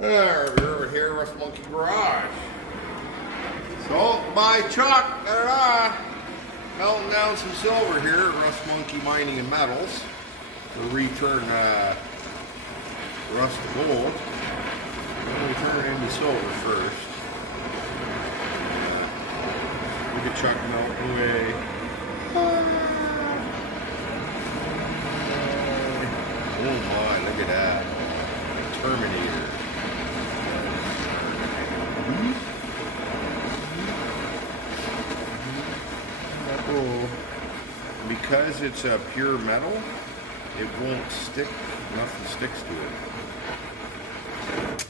There, we're over here, Rust Monkey Garage. So, by Chuck, melting down some silver here at Rust Monkey Mining and Metals to return rust to gold. We'll turn it into silver first. Look at Chuck melting away. Oh my, look at that. Terminator. Because it's a pure metal, it won't stick, nothing sticks to it.